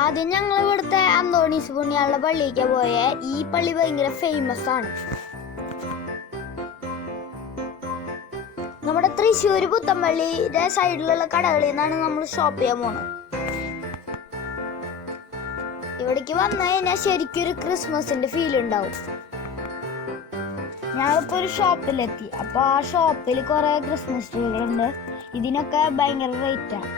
ആദ്യം ഞങ്ങൾ ഇവിടുത്തെ അന്തോണീസ് പുണ്യാളുടെ പള്ളിക്ക് പോയ ഈ പള്ളി ഭയങ്കര ഫേമസ് ആണ്. നമ്മുടെ തൃശ്ശൂർ പുത്തമ്പള്ളിയുടെ സൈഡിലുള്ള കടകളിൽ നിന്നാണ് നമ്മൾ ഷോപ്പ് ചെയ്യാൻ പോണത്. ഇവിടേക്ക് വന്നു കഴിഞ്ഞാൽ ശരിക്കും ഒരു ക്രിസ്മസിന്റെ ഫീൽ ഉണ്ടാവും. ഞങ്ങളിപ്പോ ഒരു ഷോപ്പിലെത്തി. അപ്പൊ ആ ഷോപ്പിൽ കുറെ ക്രിസ്മസ് ട്രീകളുണ്ട്. ഇതിനൊക്കെ ഭയങ്കര റേറ്റാണ്.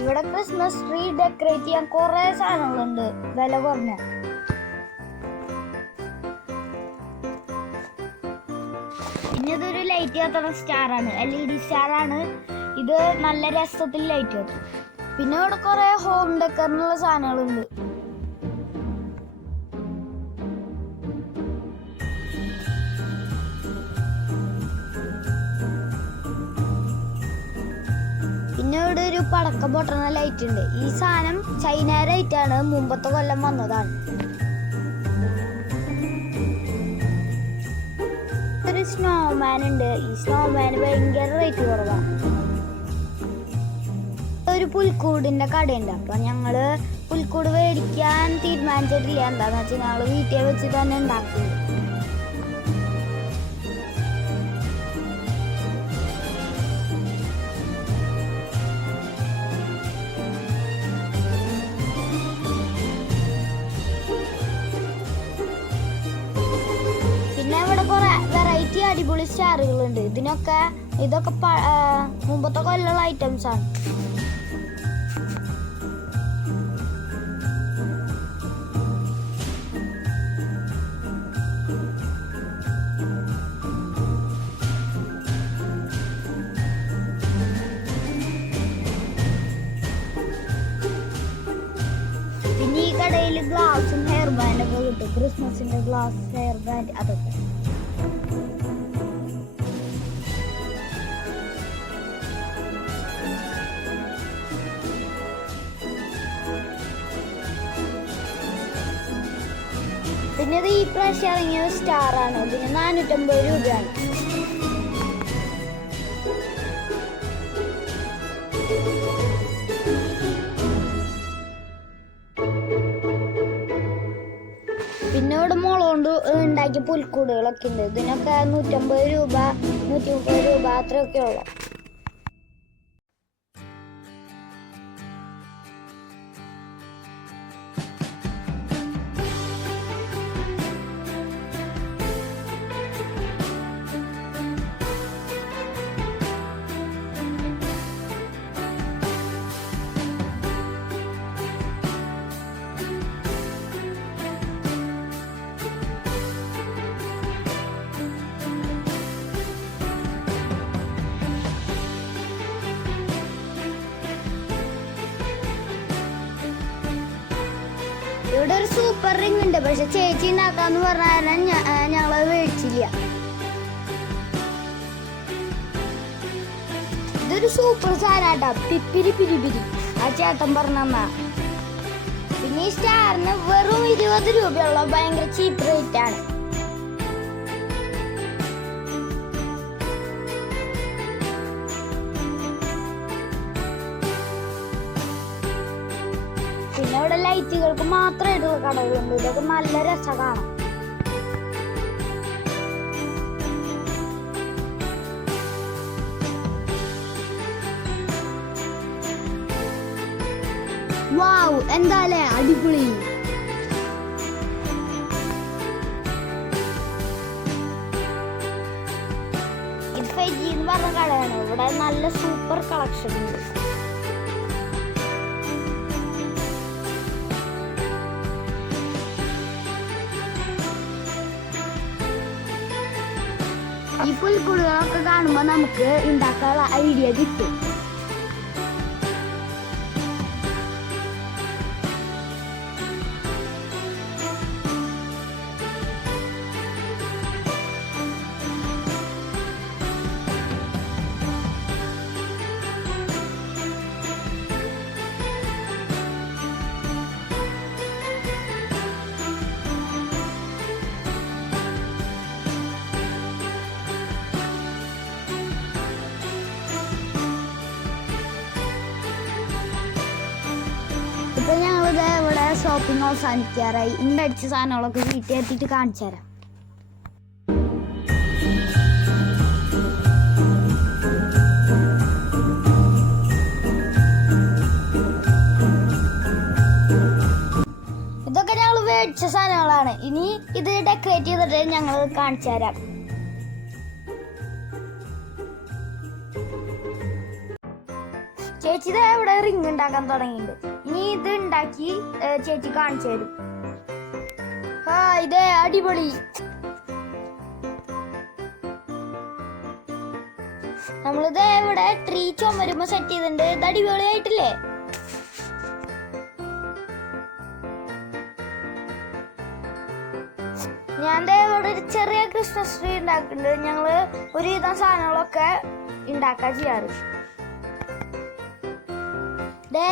ഇവിടെ ക്രിസ്മസ് ട്രീ ഡെക്കറേറ്റ് ചെയ്യാൻ കുറെ സാധനങ്ങളുണ്ട് വില കുറഞ്ഞ. പിന്നെ ഇതൊരു ലൈറ്റ് കത്തുന്ന സ്റ്റാറാണ്, LED സ്റ്റാറാണ്. ഇത് നല്ല രസത്തിൽ ലൈറ്റ് കത്തും. പിന്നെ ഇവിടെ കുറെ ഹോം ഡെക്കറിനുള്ള സാധനങ്ങളുണ്ട്. പിന്നെ ഇവിടെ ഒരു പടക്കം പൊട്ടുന്ന ലൈറ്റ് ഉണ്ട്. ഈ സാധനം ചൈന ലൈറ്റ് ആണ്, മുമ്പത്തെ കൊല്ലം വന്നതാണ്. ഒരു സ്നോമാൻ ഉണ്ട്. ഈ സ്നോമാന് ഭയങ്കര റേറ്റ് കുറവാണ്. ഒരു പുൽക്കൂടിന്റെ കടയുണ്ട്. അപ്പൊ ഞങ്ങള് പുൽക്കൂട് മേടിക്കാൻ തീരുമാനിച്ചിട്ടില്ല. എന്താന്ന് വെച്ചാൽ ഞങ്ങള് വീട്ടിൽ വെച്ച് തന്നെ ഉണ്ടാക്കുന്നത്. പിന്നെ ഇവിടെ കുറെ വെറൈറ്റി അടിപൊളി സ്റ്റാറുകളുണ്ട്. ഇതൊക്കെ മുമ്പത്തെ കൊല്ലുള്ള ഐറ്റംസ് ആണ്. പിന്നെ ഈ കടയിൽ ഗ്ലാസും ഹെയർ ബാൻഡൊക്കെ കിട്ടും. ക്രിസ്മസിന്റെ ഗ്ലാസ്, ഹെയർ ബാൻഡ് അതൊക്കെ. പിന്നെ ഇത് ഈ പ്രാവശ്യം ഇറങ്ങിയ സ്റ്റാറാണ്. ഇതിന് 450 രൂപയാണ്. പിന്നെ ഇവിടെ മുളകൊണ്ട് ഉണ്ടാക്കിയ പുൽക്കൂടുകളൊക്കെ ഉണ്ട്. ഇതിനൊക്കെ 150 രൂപ, 130 രൂപ അത്രയൊക്കെ ഉള്ളു. ഇവിടെ ഒരു സൂപ്പർ റിംഗ് ഉണ്ട്. പക്ഷെ ചേച്ചി ഉണ്ടാക്കാന്ന് പറഞ്ഞാൽ ഞങ്ങളത് മേടിച്ചില്ല. ഇതൊരു സൂപ്പർ സാധനാട്ടാ, പിപ്പിരി പിരിപിരി. ആ ചേട്ടൻ പറഞ്ഞ. പിന്നെ ഈ സ്റ്റാറിന് വെറും 20 രൂപയുള്ള ഭയങ്കര ചീപ്പ് റേറ്റ് ആണ്. പിന്നെ ഇവിടെ ലൈറ്റുകൾക്ക് മാത്രമായിട്ടുള്ള കടകളുണ്ട്. ഇതൊക്കെ നല്ല രസം കാണാം. വാവ്, എന്താല്ലേ അടിപൊളി. ഇത് ഫെജി എന്ന് പറഞ്ഞ കടയാണ്. ഇവിടെ നല്ല സൂപ്പർ കളക്ഷൻ ഉണ്ട്. ഈ പുൽക്കൂടുകളൊക്കെ കാണുമ്പോൾ നമുക്ക് ഉണ്ടാക്കാനുള്ള ഐഡിയ കിട്ടും. ഇപ്പൊ ഞങ്ങളിത് ഇവിടെ ഷോപ്പിംഗ് അവസാനിക്കാറായി. ഇനി അടിച്ച സാധനങ്ങളൊക്കെ വീട്ടിൽ എത്തിയിട്ട് കാണിച്ചു തരാം. ഇതൊക്കെ ഞങ്ങൾ മേടിച്ച സാധനങ്ങളാണ്. ഇനി ഇത് ഡെക്കറേറ്റ് ചെയ്തിട്ട് ഞങ്ങൾ കാണിച്ചു തരാം. ചേച്ചി ഇവിടെ റിങ് ഉണ്ടാക്കാൻ തുടങ്ങിയിട്ടുണ്ട്. ഇനി ഇത് ഉണ്ടാക്കി ചേച്ചി കാണിച്ചു തരും. ഇതേ അടിപൊളി. നമ്മളിത് ഇവിടെ ട്രീ ചുമരുമ്പോ സെറ്റ് ചെയ്തിട്ടുണ്ട്. ഇത് അടിപൊളിയായിട്ടില്ലേ? ഞാൻ ഇവിടെ ഒരു ചെറിയ ക്രിസ്മസ് ട്രീ ഉണ്ടാക്കുന്നുണ്ട്. ഞങ്ങള് ഒരുവിധം സാധനങ്ങളൊക്കെ ഉണ്ടാക്കാൻ ചെയ്യാറ്.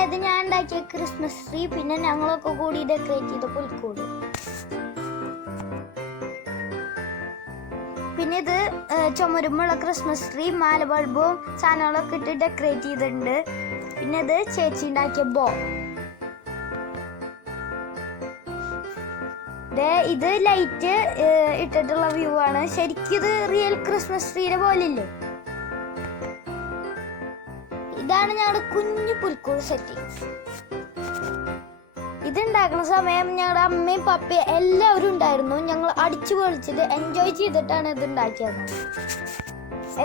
ഇത് ഞാൻ ഉണ്ടാക്കിയ ക്രിസ്മസ് ട്രീ. പിന്നെ ഞങ്ങളൊക്കെ കൂടി ഡെക്കറേറ്റ് ചെയ്ത പുൽക്കൂട്. പിന്നെ ഇത് ചുമരുമുള്ള ക്രിസ്മസ് ട്രീ, മാല ബൾബും സാധനങ്ങളൊക്കെ ഇട്ട് ഡെക്കറേറ്റ് ചെയ്തിട്ടുണ്ട്. പിന്നെ ഇത് ചേച്ചി ഉണ്ടാക്കിയ ബോ. ഇത് ലൈറ്റ് ഇട്ടിട്ടുള്ള വ്യൂ ആണ്. ശരിക്കും ഇത് റിയൽ ക്രിസ്മസ് ട്രീനെ പോലെ ഇല്ലേ? ഇതാണ് ഞങ്ങളുടെ കുഞ്ഞു പുൽക്കൂട് സെറ്റിംഗ്. ഇതുണ്ടാക്കുന്ന സമയം ഞങ്ങളുടെ അമ്മയും പപ്പയും എല്ലാവരും ഉണ്ടായിരുന്നു. ഞങ്ങൾ അടിച്ചു പൊളിച്ചിട്ട് എൻജോയ് ചെയ്തിട്ടാണ് ഇത് ഉണ്ടാക്കിയത്.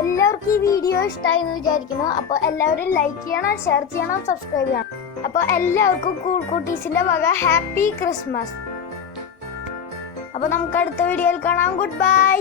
എല്ലാവർക്കും ഈ വീഡിയോ ഇഷ്ടമായി എന്ന് വിചാരിക്കുന്നു. അപ്പോൾ എല്ലാവരും ലൈക്ക് ചെയ്യണം, ഷെയർ ചെയ്യണം, സബ്സ്ക്രൈബ് ചെയ്യണം. അപ്പോൾ എല്ലാവർക്കും കൂൾ കുട്ടീസിന്റെ വക ഹാപ്പി ക്രിസ്മസ്. അപ്പോൾ നമുക്ക് അടുത്ത വീഡിയോയിൽ കാണാം. Good bye.